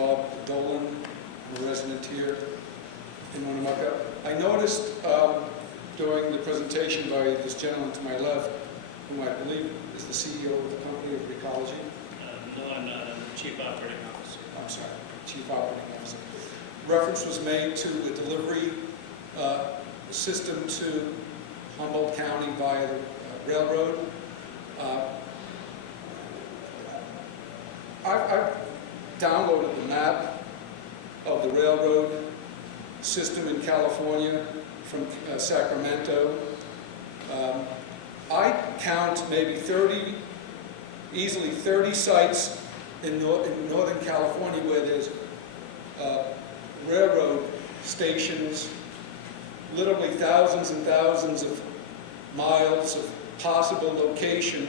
Bob Dolan, I'm a resident here in Winnemucca. I noticed during the presentation by this gentleman to my left, whom I believe is the CEO of the company of Recology. No, I'm not. I'm the Chief Operating Officer. I'm sorry, Chief Operating Officer. Reference was made to the delivery system to Humboldt County via the railroad. I've downloaded the map of the railroad system in California from Sacramento. I count maybe easily 30 sites in Northern California where there's railroad stations, literally thousands and thousands of miles of possible location.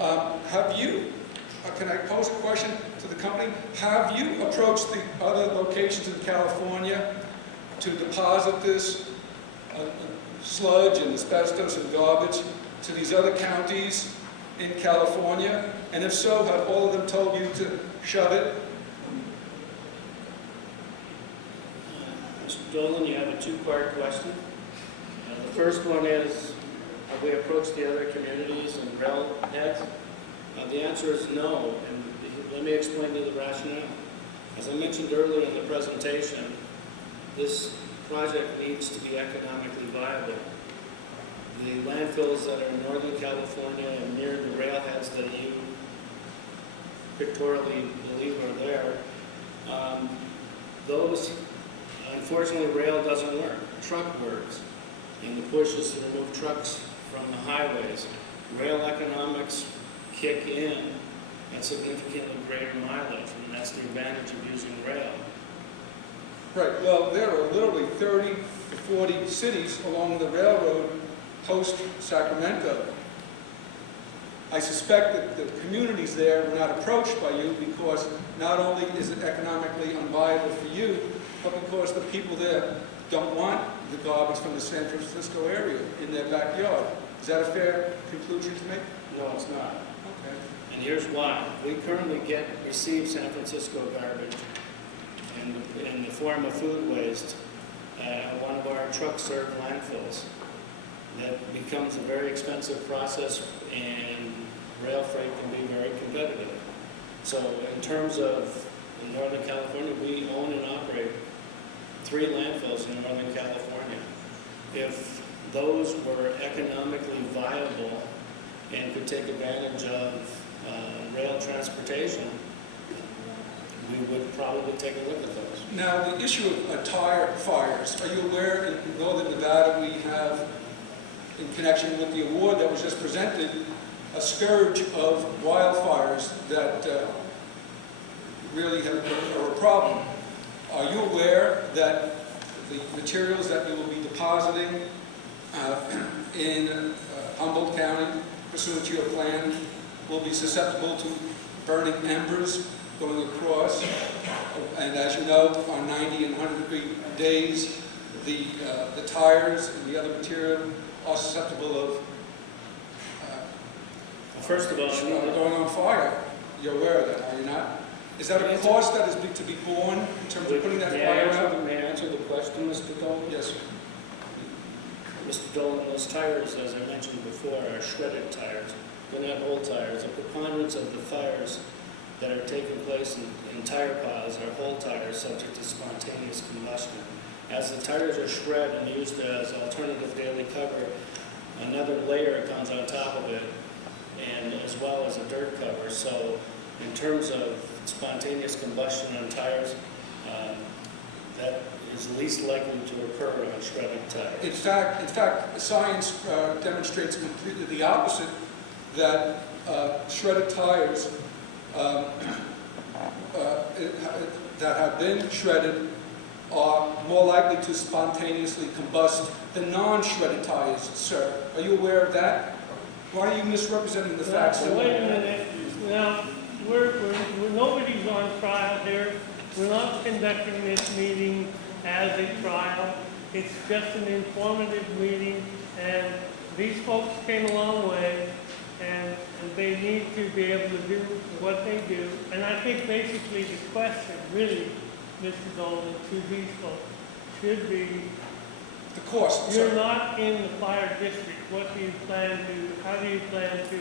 Have you, can I pose a question to the company? Have you approached the other locations in California to deposit this sludge and asbestos and garbage to these other counties in California? And if so, have all of them told you to shove it? Mr. Dolan, you have a two-part question. The first one is, have we approached the other communities and rail heads? The answer is no, and let me explain to you the rationale. As I mentioned earlier in the presentation, this project needs to be economically viable. The landfills that are in Northern California and near the railheads that you pictorially believe are there, those, unfortunately, rail doesn't work. Truck works, and the push is to remove trucks from the highways. Rail economics kick in at significantly greater mileage, and that's the advantage of using rail. Right, well, there are literally 30 to 40 cities along the railroad post-Sacramento. I suspect that the communities there were not approached by you because not only is it economically unviable for you, but because the people there don't want the garbage from the San Francisco area in their backyard. Is that a fair conclusion to make? No, it's not. Okay. And here's why. We currently receive San Francisco garbage in the form of food waste at one of our truck-served landfills. That becomes a very expensive process, and rail freight can be very competitive. So in terms of in Northern California, we own and operate 3 landfills in Northern California. If those were economically viable and could take advantage of rail transportation, we would probably take a look at those. Now, the issue of tire fires, are you aware in Northern Nevada we have, in connection with the award that was just presented, a scourge of wildfires that really are a problem? Are you aware that the materials that you will be depositing in Humboldt County, pursuant to your plan, will be susceptible to burning embers going across? And as you know, on 90 and 100-degree days, the tires and the other material are susceptible of first of all, going on fire. You're aware of that, are you not? Is that a cost that is to be borne in terms of putting that fire out? May I answer the question, Mr. Dolan? Yes, sir. Mr. Dolan, those tires, as I mentioned before, are shredded tires. They're not whole tires. The preponderance of the fires that are taking place in tire piles are whole tires subject to spontaneous combustion. As the tires are shred and used as alternative daily cover, another layer comes on top of it, and as well as a dirt cover. So in terms of spontaneous combustion on tires, that is least likely to occur on shredded tires. In fact, science demonstrates completely the opposite, that shredded tires that have been shredded are more likely to spontaneously combust than non-shredded tires, sir. Are you aware of that? Why are you misrepresenting the facts? Wait a minute. Now, nobody's on trial here. We're not conducting this meeting as a trial. It's just an informative meeting, and these folks came a long way, and they need to be able to do what they do. And I think basically the question really, Mr. Dolan, to these folks should be, The cost, you're sir. not in the fire district. What do you plan to, how do you plan to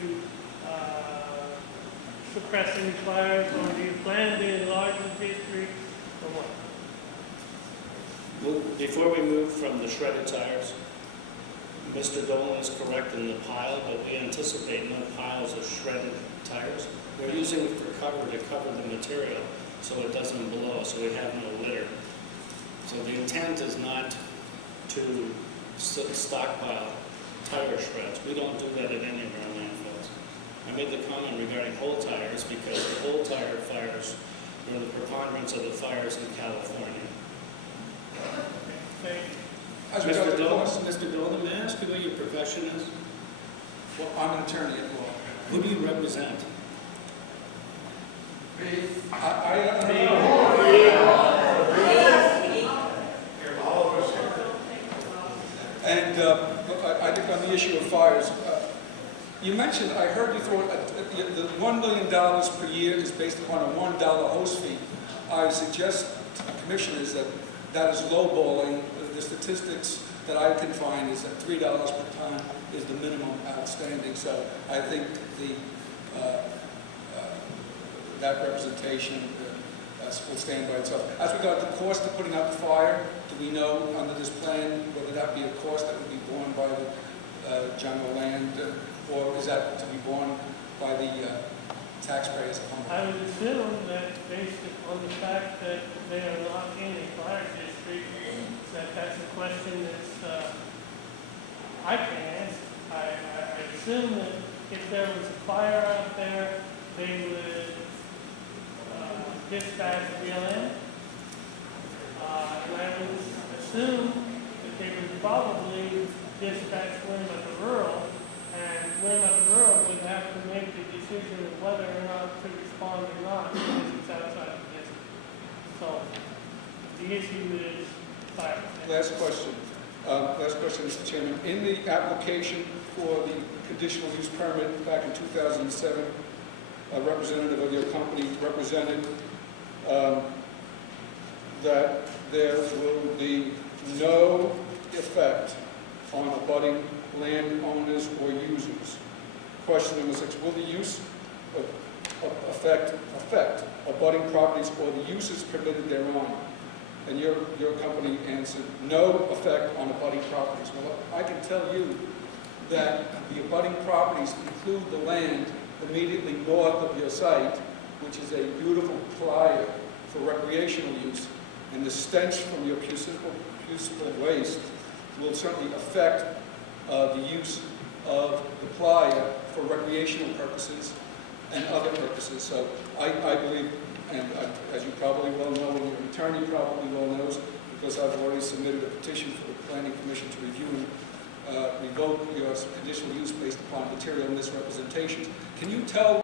suppress any fires, or do you plan to enlarge the district, or what? Well, before we move from the shredded tires, Mr. Dolan is correct in the pile, but we anticipate no piles of shredded tires. We're using it for cover to cover the material so it doesn't blow, so we have no litter. So the intent is not to stockpile tire shreds. We don't do that at any of our landfills. I made the comment regarding whole tires because the whole tire fires were the preponderance of the fires in California. Thank you. As regards Mr. the Dolan, cost, Mr. Dolan, may I ask you what your profession is? well, I'm an attorney at law. Who do you represent? And look, I think on the issue of fires, you mentioned, I heard you throw the $1 million per year is based upon a $1 host fee. I suggest to the commissioners that that is lowballing. The statistics that I can find is that $3 per ton is the minimum outstanding. So I think that representation will stand by itself. As regards the cost of putting out the fire, do we know under this plan whether that be a cost that would be borne by the general land, or is that to be borne by the taxpayers of Humboldt? I would assume that based on the fact that they are not in a fire district, that's a question that's, I can ask. I assume that if there was a fire out there, they would dispatch BLM. And I would assume that they would probably dispatch Winnemucca Rural, and Winnemucca Rural would have to make the decision of whether or not to respond or not, because it's outside the district. So the issue is fire. Last question. Last question, Mr. Chairman. In the application for the conditional use permit back in 2007, a representative of your company represented that there will be no effect on abutting landowners or users. Question number 6, will the use affect abutting properties or the uses permitted thereon? And your company answered, no effect on abutting properties. Well, I can tell you that the abutting properties include the land immediately north of your site, which is a beautiful playa for recreational use, and the stench from your municipal waste will certainly affect the use of the playa for recreational purposes and other purposes. So I believe, and as you probably well know, and your attorney probably well knows, because I've already submitted a petition for the Planning Commission to review and revoke your conditional use based upon material misrepresentations. Can you tell